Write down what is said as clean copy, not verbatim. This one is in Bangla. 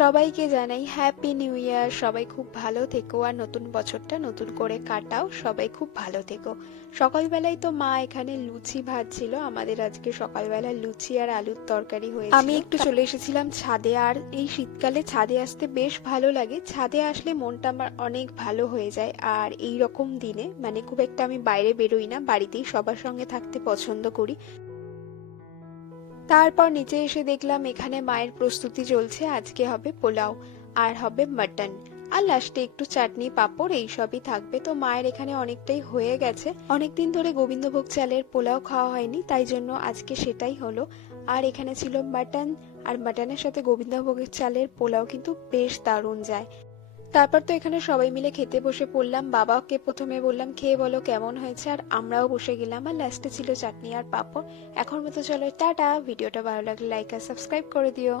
সবাইকে জানাই হ্যাপি নিউ ইয়ার। সবাই খুব ভালো থেকো আর নতুন বছরটা নতুন করে কাটাও। সবাই খুব ভালো থেকো। সকালবেলায় তো মা এখানে লুচি ভাজছিল। আমাদের আজকে সকালবেলা লুচি আর আলুর তরকারি হয়েছিল। আমি একটু চলে এসেছিলাম ছাদে। আর এই শীতকালে ছাদে আসতে বেশ ভালো লাগে। ছাদে আসলে মনটা আমার অনেক ভালো হয়ে যায়। আর এই রকম দিনে মানে খুব একটা আমি বাইরে বেরোই না, বাড়িতেই সবার সঙ্গে থাকতে পছন্দ করি। তারপর নিচে এসে দেখলাম এখানে মায়ের প্রস্তুতি চলছে। আজকে হবে পোলাও আর হবে মাটন, আর লাস্টে একটু চাটনি পাঁপড় এইসবই থাকবে। তো মায়ের এখানে অনেকটাই হয়ে গেছে। অনেকদিন ধরে গোবিন্দভোগ চালের পোলাও খাওয়া হয়নি, তাই জন্য আজকে সেটাই হলো। আর এখানে ছিল মাটন, আর মাটনের সাথে গোবিন্দভোগের চালের পোলাও কিন্তু বেশ দারুণ যায়। তারপর তো এখানে সবাই মিলে খেতে বসে পড়লাম। বাবাকে প্রথমে বললাম খেয়ে বলো কেমন হয়েছে, আর আমরাও বসে গেলাম। আর লাস্টে ছিল চাটনি আর পাঁপড়। এখন মতো চলো টাটা। ভিডিওটা ভালো লাগলে লাইক আর সাবস্ক্রাইব করে দিও।